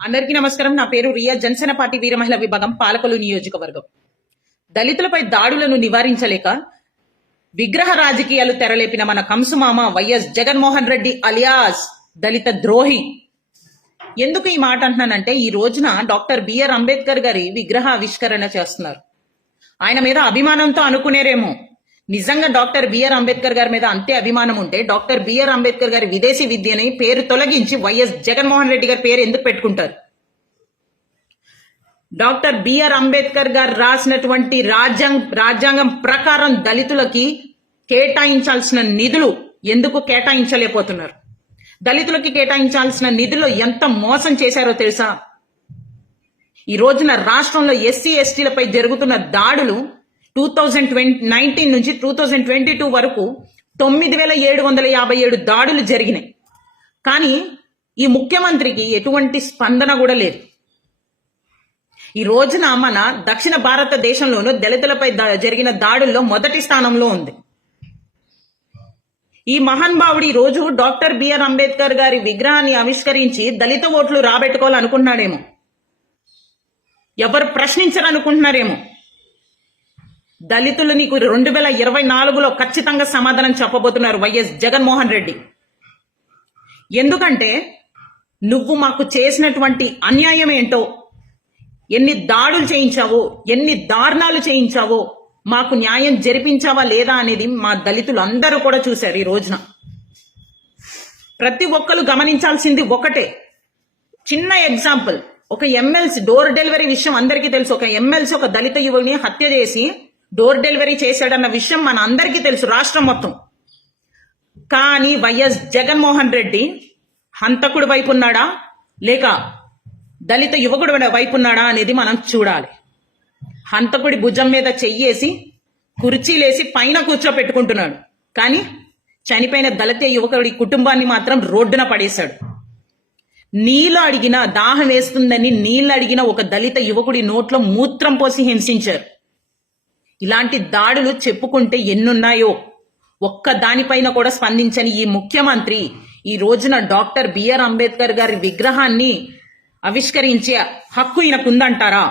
అందరికీ నమస్కారం. నా పేరు రియా. జనసేన పార్టీ వీర మహిళా విభాగం పాలకొల్లు నియోజకవర్గం. దళితులపై దాడులను నివారించలేక విగ్రహ రాజకీయాలు తెరలేపిన మన కంసుమామ వైఎస్ జగన్మోహన్ రెడ్డి అలియాస్ దళిత ద్రోహి. ఎందుకు ఈ మాట అంటున్నానంటే, ఈ రోజున డాక్టర్ బిఆర్ అంబేద్కర్ గారి విగ్రహ ఆవిష్కరణ చేస్తున్నారు. ఆయన మీద అభిమానంతో అనుకునేరేమో, నిజంగా డాక్టర్ బిఆర్ అంబేద్కర్ గారి మీద అంతే అభిమానం ఉంటే డాక్టర్ బిఆర్ అంబేద్కర్ గారి విదేశీ విద్యని పేరు తొలగించి వైఎస్ జగన్మోహన్ రెడ్డి గారి పేరు ఎందుకు పెట్టుకుంటారు? డాక్టర్ బిఆర్ అంబేద్కర్ గారు రాసినటువంటి రాజ్యాంగం ప్రకారం దళితులకి కేటాయించాల్సిన నిధులు ఎందుకు కేటాయించలేకపోతున్నారు? దళితులకి కేటాయించాల్సిన నిధులు ఎంత మోసం చేశారో తెలుసా? ఈ రోజున రాష్ట్రంలో ఎస్సీ ఎస్టీలపై జరుగుతున్న దాడులు 2019 నుంచి 2022 వరకు 9,757 దాడులు జరిగినాయి. కానీ ఈ ముఖ్యమంత్రికి ఎటువంటి స్పందన కూడా లేదు. ఈ రోజున మన దక్షిణ భారతదేశంలోనూ దళితులపై జరిగిన దాడుల్లో మొదటి స్థానంలో ఉంది. ఈ మహానుభావుడు ఈ రోజు డాక్టర్ బిఆర్ అంబేద్కర్ గారి విగ్రహాన్ని ఆవిష్కరించి దళిత ఓట్లు రాబెట్టుకోవాలనుకుంటున్నాడేమో, ఎవరు ప్రశ్నించాలనుకుంటున్నారేమో. దళితులు నీకు 2024లో ఖచ్చితంగా సమాధానం చెప్పబోతున్నారు వైఎస్ జగన్మోహన్ రెడ్డి. ఎందుకంటే నువ్వు మాకు చేసినటువంటి అన్యాయం ఏంటో, ఎన్ని దాడులు చేయించావో, ఎన్ని దారుణాలు చేయించావో, మాకు న్యాయం జరిపించావా లేదా అనేది మా దళితులు అందరూ కూడా చూశారు. ఈ రోజున ప్రతి ఒక్కరు గమనించాల్సింది ఒకటే, చిన్న ఎగ్జాంపుల్. ఒక ఎమ్మెల్సీ డోర్ డెలివరీ విషయం అందరికీ తెలుసు. ఒక ఎమ్మెల్సీ ఒక దళిత యువకుని హత్య చేసి డోర్ డెలివరీ చేశాడన్న విషయం మన అందరికీ తెలుసు, రాష్ట్రం మొత్తం. కానీ వైఎస్ జగన్మోహన్ రెడ్డి హంతకుడి వైపు ఉన్నాడా లేక దళిత యువకుడు వైపు ఉన్నాడా అనేది మనం చూడాలి. హంతకుడి భుజం మీద చెయ్యేసి కుర్చీలేసి పైన కూర్చోపెట్టుకుంటున్నాడు, కానీ చనిపోయిన దళిత యువకుడి కుటుంబాన్ని మాత్రం రోడ్డున పడేశాడు. నీళ్లు అడిగిన, దాహం వేస్తుందని నీళ్లు అడిగిన ఒక దళిత యువకుడి నోట్లో మూత్రం పోసి హింసించారు. ఇలాంటి దాడులు చెప్పుకుంటే ఎన్నున్నాయో. ఒక్క దానిపైన కూడా స్పందించని ఈ ముఖ్యమంత్రి ఈ రోజున డాక్టర్ బిఆర్ అంబేద్కర్ గారి విగ్రహాన్ని ఆవిష్కరించే హక్కు ఈయనకుందంటారా?